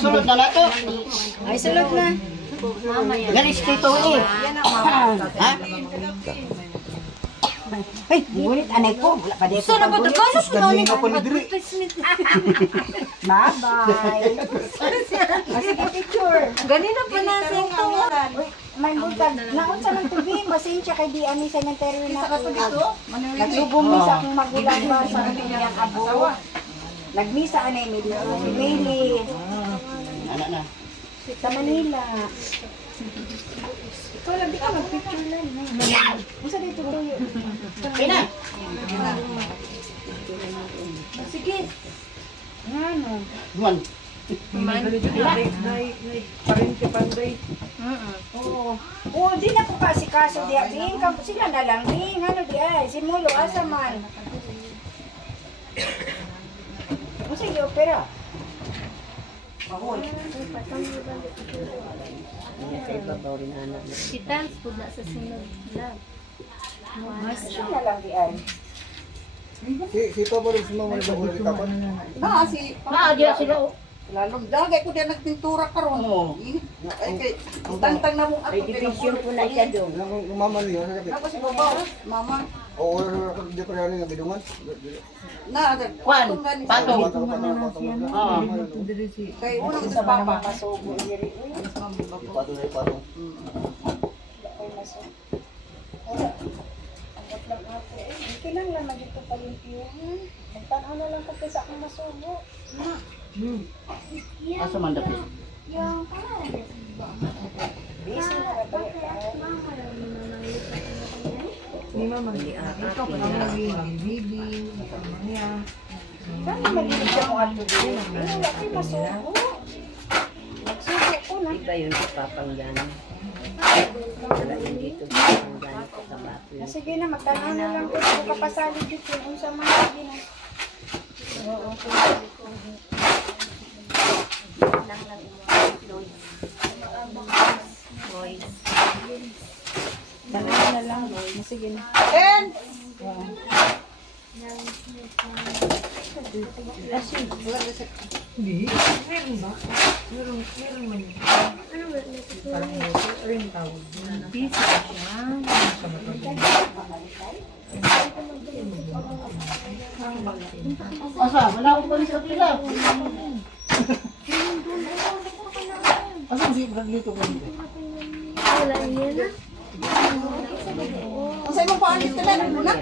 Sulod na na to. Ay, sulod na. Galis dito eh. Ha? Ay, ngunit anay ko. Wala pa dito. Sana ba ito? Kano po na ulit? Bye-bye. Sige, picture. Ganina pa na sa ito. May buntag. Naon sa ng tubi. Masensya kay di ani cemetery na ako. Nagsubong mi sa akong magulang ba sa kanyang abo. Nagmisa anay mi dito. Si Maylie. Anak na. Sa Manila. Ikaw lang di ka mag-picture lang. Masa dito tuyo? Pina. Sige. Ano? Duman. Oo. Oo, di na ko kasi kaso di abing. Sila na lang din. Ano di ay? Simulo, asa man. Masa yung opera? Mahol. Kita, na sa sunod lang. Sila lang di ay. Si Papa rin sumama rin ako ulit kapan. Diya sila. Lalong dagay ko din nagpintura karon. Oo. Ay kay tantang na mong ako. Division po na siya doon. Ang mama niyo sa kapit. Ako si babaw, mama. Oo, di pa rin nga bidungan. Na Kwan, patong. Oo. Kay uno sa papa. Masubo diri. Patong. Kailang lang magito palimpiyuhan. Magtanaw na lang ko sa akong masubo. Asa man dapat? Yung busy na ba? Kaya malilig siya mo ato din. Wala kayo masubo. Magsubo ko na. Iba yun si Papang yan. Wala yun dito Papang yan sa bato. Sige na, magtanaw na lang ko. Kung kapasali dito, kung sa mga lagi na. Oo, tanaw na lang. Sige na. En Asa, wala ko pa sa pila. Asa si Bradley to kanina? sa imong paalis ka lang muna.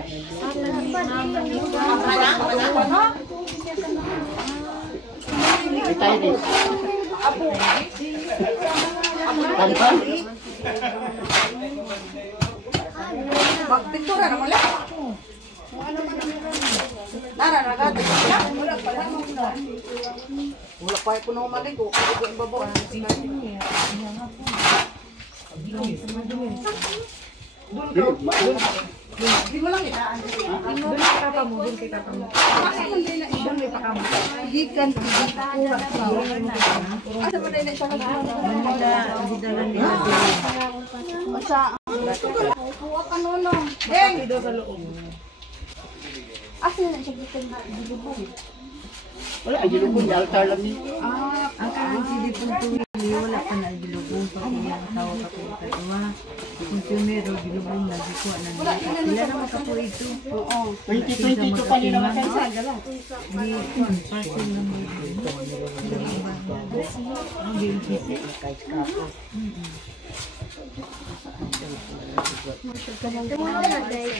Retire din. Talipan? Magpintura na mo lang. Nara nagad. Wala pa ko na maligo. Ko ang babaw. Di mo lang itaan. Doon kita pa mo. Gikan kurak sa. Asa man na siya Asa. Kuha ka nono. Deng. Asa na siya gikan dilubong. Wala, ay dilubong, altar lang ni. Ang kaansi dito tuwili, wala pa na gilubong pag iyang tao ka po ito. Funcionero, gilubong na, gikuha na nila. Sila naman ka po ito. Oo. 2022 pa nila makansa. Hindi, parcel lang mo ito. Ang gilisip.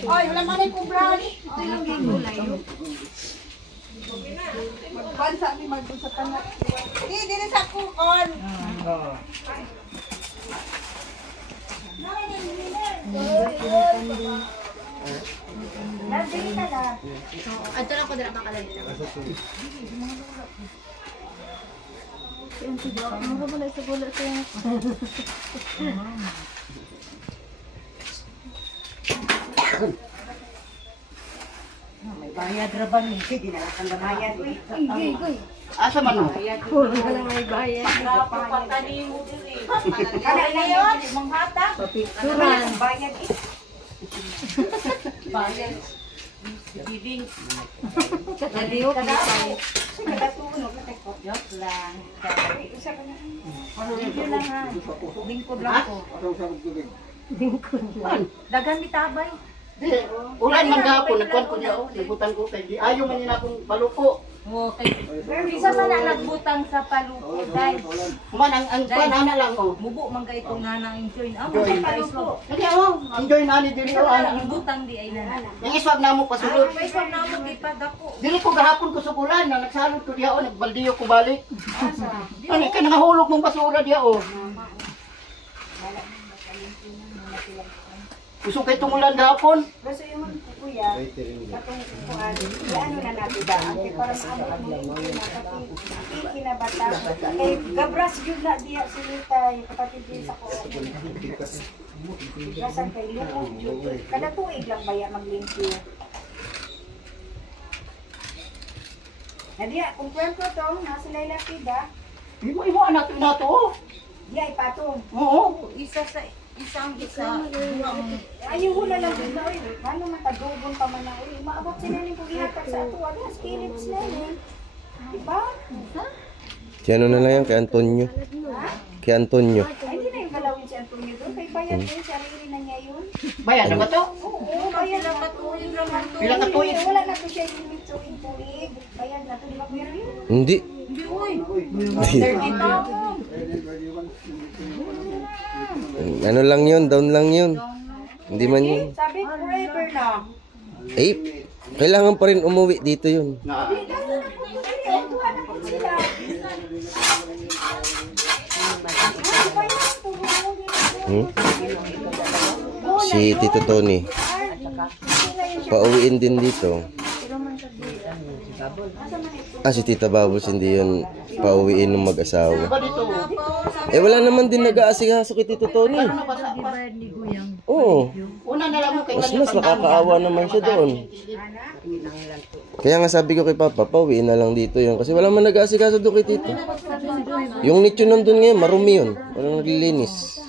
Ay, wala man ay brush. Magbansa ni magdun sa tanak. Di sa kukon. Ato lang ko dira makalali na. Ano ba sa gula sa May bayad raban ni sige na lang ang bayad. Asa man mo? Puro ka lang may bayad. Kana na yun, manghata. Papicturan. Bayad Bayad. Naliw, kisay. Kadatuno, katekot. Joke lang. Video lang ha. Lingkod lang ko. Atong sa tubig. Dagan bitabay. Di, ulan man gahapon, nagkuhan ko niya, nagutan ko kay di. Ayaw man nila akong palupo. Okay. Isa man na nagbutang sa palupo, guys. Man, ang kuhan, ana lang, oh. Mubo man ka itong nanang enjoy. Enjoy. Sa palupo. Kaya, oh, enjoy na ni dili, oh, ana. Ang butang di ay na. Yung iswag na mo pasulod. May isang namo ipadako. Dili ko gahapon ko sa ulan, na nagsalod ko diya, oh, nagbaldiyo ko balik. Ano, kaya nangahulog mong basura diya, oh. Gusto kay tumulan gahapon. Basta yung kuya, katong kuan, ano na natin daan, kay para maabot mo yung kinabata. Kay gabras yun na diya silita, yung kapatid din sa ko. Gasan kay lukog yun. Kada tuig lang baya maglimpyo. Nadia, kung kwento to, nasa Layla Pida, Imo anak na to, oh. diya ipatong. Oo. Isa sa isang isa. Ayaw na lang din na, ano matagubon pa man na, maabot sila rin kung ihatag sa ato, ano, spirits na yun. Diba? Si ano na lang yan, kay Antonio. Kay Antonio. Ay, hindi na yung galawin si Antonio doon. Kay bayad yun, sarili na niya yun. Bayan na ba to? Oo, bayad na ba to? Pila ka tuig? Wala na to siya yung tuig. Bayad na to, di ba meron yun? Hindi. Ano lang yun, down lang yun. Hindi man yun. Sabi, forever na. Eh, kailangan pa rin umuwi dito yun. Na. Hindi, kaso na po sila. Tuhan na po sila. Ano ba yun? Hmm? Si Tito Tony. Pauwiin din dito. Si Tita Babos hindi yun pauwiin ng mag-asawa. Ba dito? Eh wala naman din nag-aasikaso kay Tito Tony. Oo. Una na lang mo kay Mas nakakaawa naman siya doon. Kaya nga sabi ko kay Papa, pauwiin na lang dito yun. Kasi wala man nag-aasikaso doon kay Tito. Yung nicho nandun ngayon, marumi yun. Walang naglilinis.